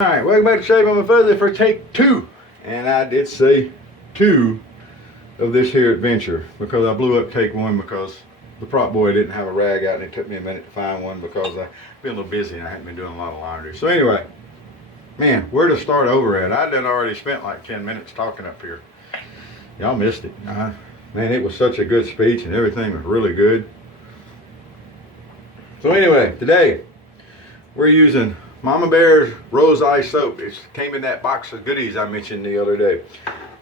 Alright, welcome back to Shave on My Fuzzy for take 2. And I did say 2 of this here adventure because I blew up take 1 because the prop boy didn't have a rag out and it took me a minute to find one because I've been a little busy and I hadn't been doing a lot of laundry. So anyway, man, where to start over at? I done already spent like 10 minutes talking up here. Y'all missed it. Man, it was such a good speech and everything was really good. So anyway, today we're using Mama Bear's Rose Ice Soap. It came in that box of goodies I mentioned the other day.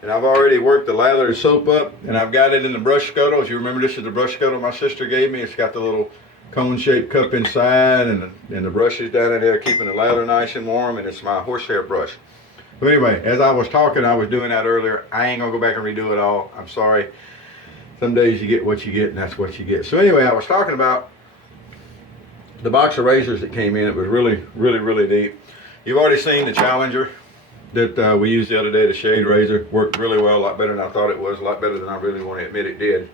And I've already worked the lather soap up and I've got it in the brush scuttle. As you remember, this is the brush scuttle my sister gave me. It's got the little cone-shaped cup inside and the brush is down in there keeping the lather nice and warm, and it's my horsehair brush. But anyway, as I was talking, I was doing that earlier. I ain't gonna go back and redo it all. I'm sorry. Some days you get what you get and that's what you get. So anyway, I was talking about the box of razors that came in. It was really neat. You've already seen the Challenger that we used the other day, the shade razor. Worked really well, a lot better than I thought it was, a lot better than I really want to admit it did.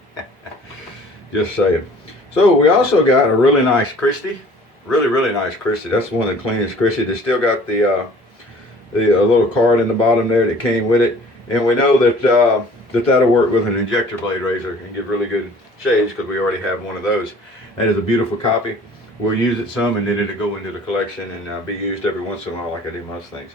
Just saying. So we also got a really nice Christie, really nice Christie. That's one of the cleanest Christie. They still got the little card in the bottom there that came with it, and we know that that'll work with an injector blade razor and give really good shades because we already have one of those. That is a beautiful copy. We'll use it some and then it'll go into the collection and be used every once in a while like I do most things.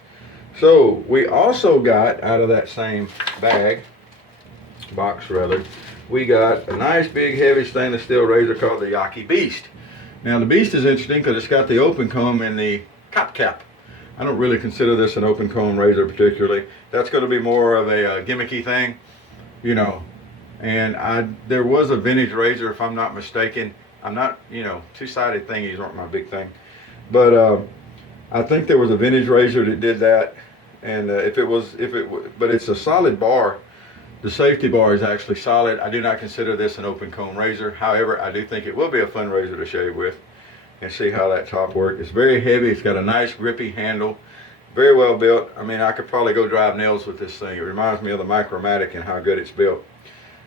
So we also got out of that same box rather, we got a nice big heavy stainless steel razor called the Yaki Beast. Now the Beast is interesting because it's got the open comb and the cop cap. I don't really consider this an open comb razor particularly. That's going to be more of a gimmicky thing, you know. And there was a vintage razor, if I'm not mistaken. I'm not, two-sided thingies aren't my big thing, but I think there was a vintage razor that did that, and but it's a solid bar. The safety bar is actually solid. I do not consider this an open comb razor. However, I do think it will be a fun razor to shave with and see how that top works. It's very heavy. It's got a nice grippy handle, very well built. I mean, I could probably go drive nails with this thing. It reminds me of the Micromatic and how good it's built.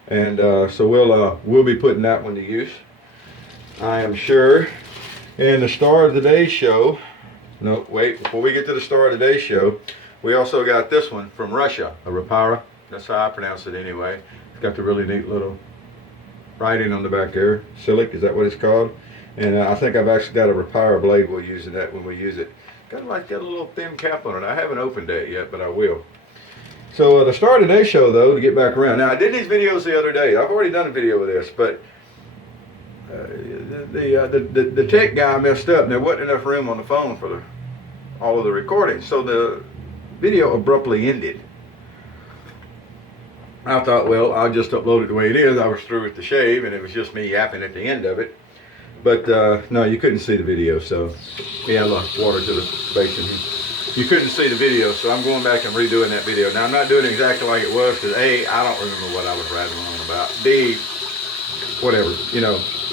And so we'll be putting that one to use, I am sure. And the star of today's show, no, wait, before we get to the star of today's show, we also got this one from Russia, a Rapara. That's how I pronounce it anyway. It's got the really neat little writing on the back there. Silic, is that what it's called? And I think I've actually got a Rapara blade we'll use in that when we use it. Got a little thin cap on it. I haven't opened that yet, but I will. So the star of today's show, though, to get back around. Now, I did these videos the other day. I've already done a video of this, but the tech guy messed up and there wasn't enough room on the phone for all of the recordings, so the video abruptly ended. I thought, well, I'll just upload it the way it is. I was through with the shave and it was just me yapping at the end of it, but no, you couldn't see the video. So yeah, look, water to the basin here. You couldn't see the video, so I'm going back and redoing that video. Now, I'm not doing it exactly like it was because A, I don't remember what I was rattling on about. B, whatever,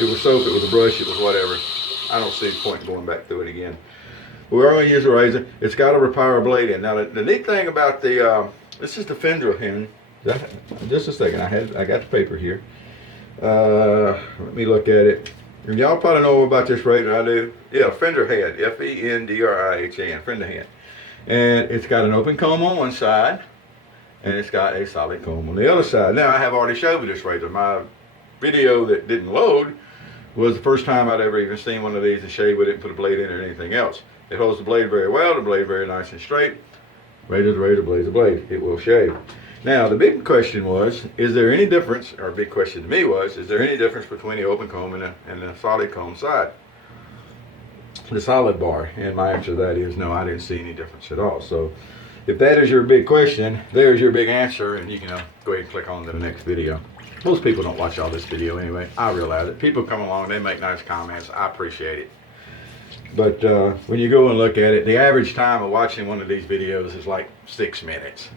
it was soap, it was a brush, it was whatever. I don't see the point in going back through it again. But we're going to use a razor. It's got a Rapara blade in. Now the neat thing about this is the Fendrihan. Just a second, I got the paper here. Let me look at it. And y'all probably know more about this razor than I do. Yeah, Fendrihan, Fendrihan, Fendrihan. And it's got an open comb on one side, and it's got a solid comb on the other side. Now I have already showed you this razor. My video that didn't load was the first time I'd ever even seen one of these and shave with it and put a blade in it or anything else. It holds the blade very well, the blade very nice and straight. Razor's a razor, blade's a blade. It will shave. Now the big question was, is there any difference, or a big question to me was, is there any difference between the open comb and the solid comb side? The solid bar? And my answer to that is no, I didn't see any difference at all. So if that is your big question, there's your big answer, and you can go ahead and click on to the next video. Most people don't watch all this video anyway. I realize it. People come along, they make nice comments. I appreciate it. But when you go and look at it, the average time of watching one of these videos is like 6 minutes.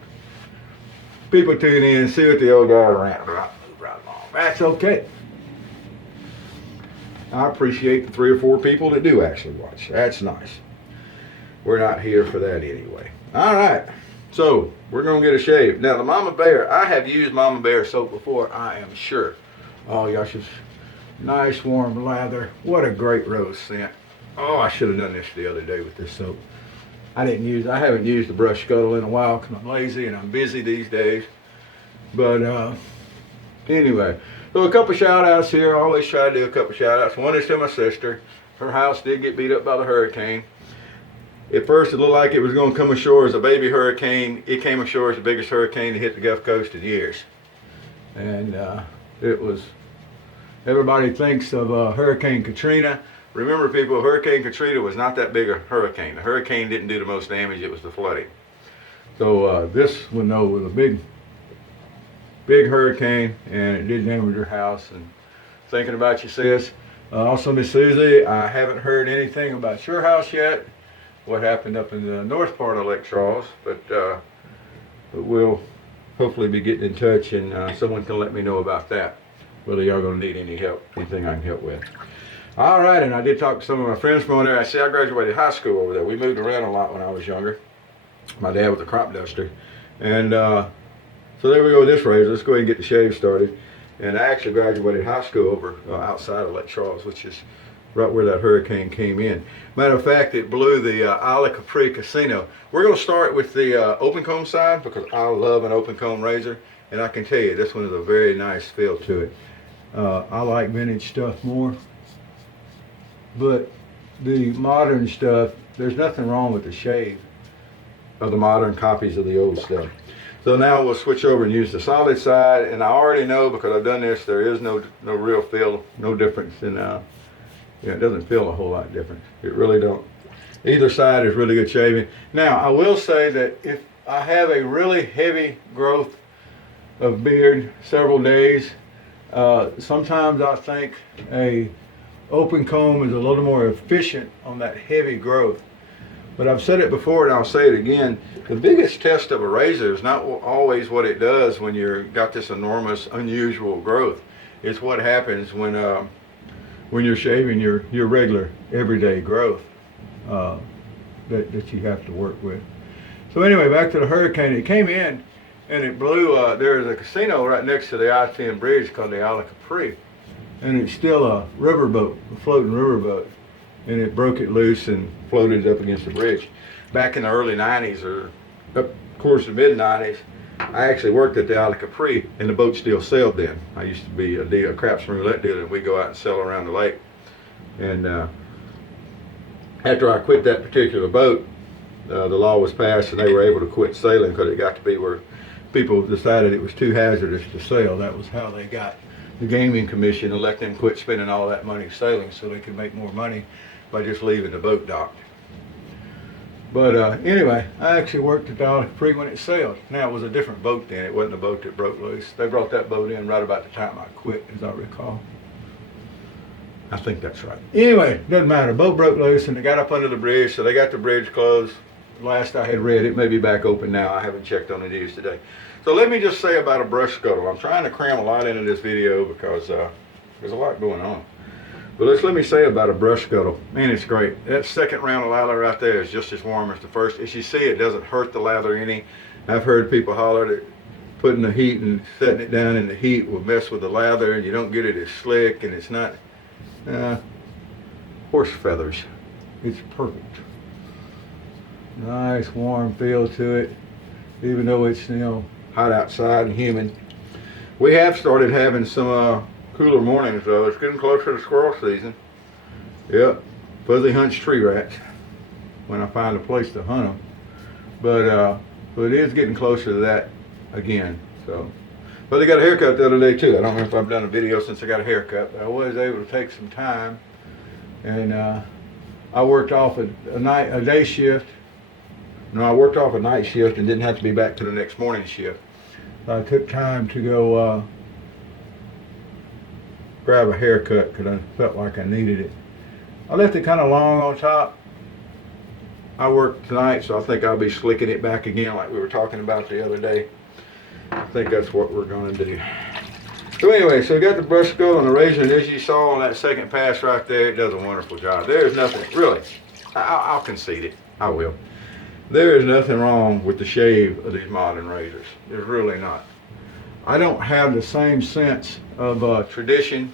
People tune in, see what the old guy rant about, move right along. That's okay. I appreciate the 3 or 4 people that do actually watch. That's nice. We're not here for that anyway. All right. So we're going to get a shave. Now the Mama Bear, I have used Mama Bear soap before, I am sure. Oh, y'all, nice warm lather. What a great rose scent. Oh, I should have done this the other day with this soap. I haven't used the brush scuttle in a while because I'm lazy and I'm busy these days. But anyway, so a couple shout outs here. I always try to do a couple shout outs. One is to my sister. Her house did get beat up by the hurricane. At first it looked like it was going to come ashore as a baby hurricane. It came ashore as the biggest hurricane to hit the Gulf Coast in years. And it was, everybody thinks of Hurricane Katrina. Remember people, Hurricane Katrina was not that big a hurricane. The hurricane didn't do the most damage, it was the flooding. So this one though was a big hurricane, and it did damage her house. And thinking about you, sis. Also, Miss Susie, I haven't heard anything about your house yet, what happened up in the north part of Lake Charles, but we'll hopefully be getting in touch, and someone can let me know about that, whether y'all gonna need any help, anything I can help with. All right, and I did talk to some of my friends from over there. I graduated high school over there. We moved around a lot when I was younger. My dad was a crop duster. And so there we go with this razor. Let's go ahead and get the shave started. And I actually graduated high school over outside of Lake Charles, which is right where that hurricane came in. Matter of fact, it blew the Isle of Capri Casino. We're going to start with the open comb side because I love an open comb razor. And I can tell you, this one has a very nice feel to it. I like vintage stuff more. But the modern stuff, there's nothing wrong with the shave of the modern copies of the old stuff. So now we'll switch over and use the solid side, and I already know because I've done this, there is no real feel, no difference in, it doesn't feel a whole lot different. It really don't. Either side is really good shaving. Now I will say that if I have a really heavy growth of beard several days, sometimes I think a open comb is a little more efficient on that heavy growth. But I've said it before and I'll say it again, the biggest test of a razor is not always what it does when you've got this enormous unusual growth. It's what happens when you're shaving your regular everyday growth that you have to work with. So anyway, back to the hurricane. It came in and it blew, there's a casino right next to the I-10 bridge called the Isle of Capri. And it's still a riverboat, a floating riverboat. And it broke it loose and floated it up against the bridge. Back in the early 90s, or up towards the mid 90s, I actually worked at the Isle of Capri, and the boat still sailed then. I used to be a craps and roulette dealer, and we'd go out and sail around the lake. And after I quit that particular boat, the law was passed and they were able to quit sailing because it got to be where people decided it was too hazardous to sail. That was how they got the gaming commission to let them quit spending all that money sailing so they could make more money by just leaving the boat docked. But anyway, I actually worked at the Isle of Capri when it sailed. Now it was a different boat then. It wasn't a boat that broke loose. They brought that boat in right about the time I quit, as I recall. I think that's right. Anyway, doesn't matter. Boat broke loose and they got up under the bridge, so they got the bridge closed. Last I had read, it may be back open now. I haven't checked on the news today. So let me just say about a brush scuttle. I'm trying to cram a lot into this video because there's a lot going on. But let me say about a brush scuttle. Man, it's great. That second round of lather right there is just as warm as the first. As you see, it doesn't hurt the lather any. I've heard people holler that putting the heat and setting it down in the heat will mess with the lather and you don't get it as slick and it's not horse feathers. It's perfect. Nice warm feel to it, even though it's hot outside and humid. We have started having some cooler mornings though. It's getting closer to squirrel season. Yep, fuzzy hunts tree rats when I find a place to hunt them. But it is getting closer to that again. So, but they got a haircut the other day too. I don't know if I've done a video since I got a haircut, but I was able to take some time, and I worked off a day shift. No, I worked off a night shift and didn't have to be back to the next morning shift. I took time to go grab a haircut because I felt like I needed it. I left it kind of long on top. I worked tonight, so I think I'll be slicking it back again like we were talking about the other day. I think that's what we're going to do. So anyway, so we got the brush scuttle and the razor, and as you saw on that second pass right there, it does a wonderful job. There's nothing, really, I'll concede it. I will. There is nothing wrong with the shave of these modern razors. There's really not. I don't have the same sense of tradition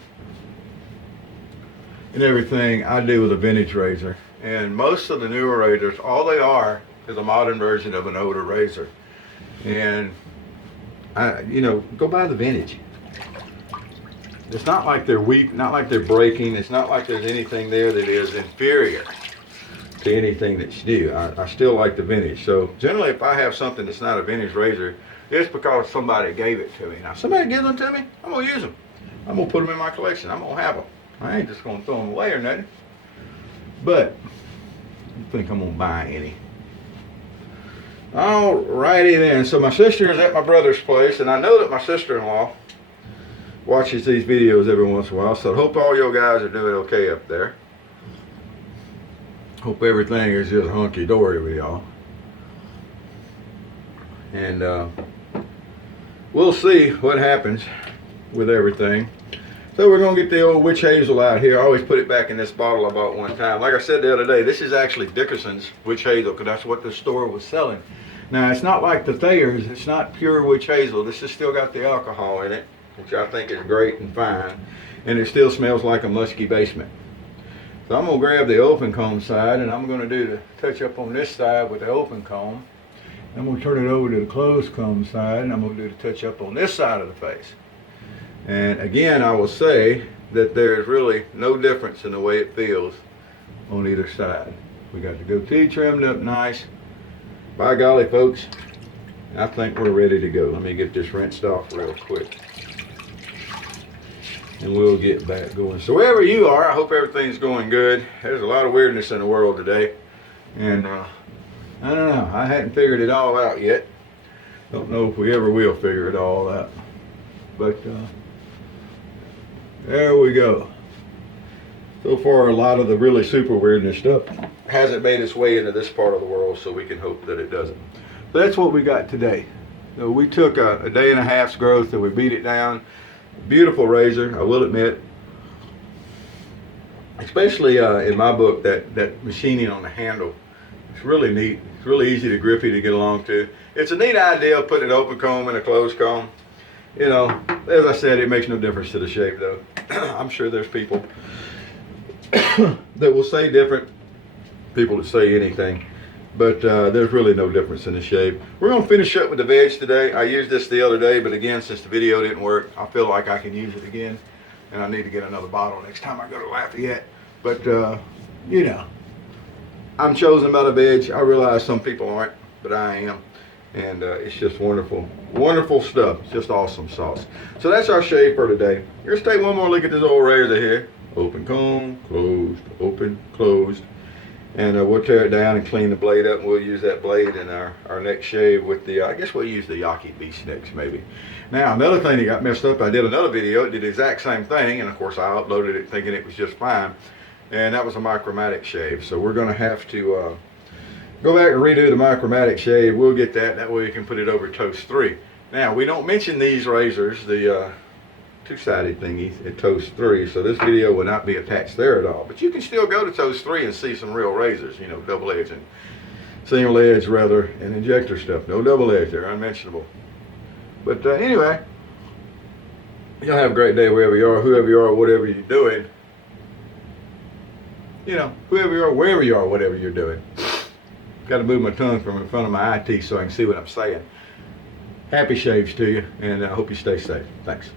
and everything I do with a vintage razor. And most of the newer razors, all they are is a modern version of an older razor. And go buy the vintage. It's not like they're weak, not like they're breaking. It's not like there's anything there that is inferior to anything that's new. I still like the vintage. So generally, if I have something that's not a vintage razor, it's because somebody gave it to me. Now, if somebody gives them to me, I'm gonna use them. I'm gonna put them in my collection. I'm gonna have them. I ain't just gonna throw them away or nothing. But I think I'm gonna buy any. Alrighty then. So my sister is at my brother's place, and I know that my sister-in-law watches these videos every once in a while. So I hope all you guys are doing okay up there. Hope everything is just hunky-dory with y'all. And we'll see what happens with everything. So we're going to get the old witch hazel out here. I always put it back in this bottle I bought one time. Like I said the other day, this is actually Dickerson's witch hazel because that's what the store was selling. Now, it's not like the Thayer's. It's not pure witch hazel. This has still got the alcohol in it, which I think is great and fine. And it still smells like a musky basement. So I'm going to grab the open comb side, and I'm going to do the touch up on this side with the open comb. I'm going to turn it over to the closed comb side, and I'm going to do the touch up on this side of the face. And again, I will say that there is really no difference in the way it feels on either side. We got the goatee trimmed up nice. By golly, folks, I think we're ready to go. Let me get this rinsed off real quick, and we'll get back going. So wherever you are, I hope everything's going good. There's a lot of weirdness in the world today, and I don't know. I hadn't figured it all out yet. Don't know if we ever will figure it all out. But there we go. So far, a lot of the really super weirdness stuff hasn't made its way into this part of the world, so we can hope that it doesn't. So that's what we got today. So we took a day and a half's growth and we beat it down. Beautiful razor, I will admit. Especially in my book, that machining on the handle. It's really neat. It's really easy to grippy to get along to. It's a neat idea of putting an open comb and a closed comb. You know, as I said, it makes no difference to the shape though. I'm sure there's people that will say different, people that say anything, but there's really no difference in the shape. We're going to finish up with the veg today. I used this the other day, but again, since the video didn't work, I feel like I can use it again, and I need to get another bottle next time I go to Lafayette. But you know, I'm chosen by the veg. I realize some people aren't, but I am. And it's just wonderful, wonderful stuff. It's just awesome sauce. So that's our shave for today. Let's take one more look at this old razor here. Open comb, closed, open, closed. And we'll tear it down and clean the blade up. And we'll use that blade in our next shave with the, I guess we'll use the Yaki Beast next maybe. Now another thing that got messed up, I did another video. It did the exact same thing. And of course I uploaded it thinking it was just fine. And that was a micromatic shave. So we're going to have to go back and redo the micromatic shave. We'll get that. That way we can put it over Toast 3. Now, we don't mention these razors, the two-sided thingies at Toast 3, so this video will not be attached there at all. But you can still go to Toast 3 and see some real razors, you know, double edge and single edge rather, and injector stuff. No double edge, they're unmentionable. But anyway, y'all have a great day wherever you are, whoever you are, whatever you're doing. You know, whoever you are, wherever you are, whatever you're doing. Got to move my tongue from in front of my IT so I can see what I'm saying. Happy shaves to you, and I hope you stay safe. Thanks.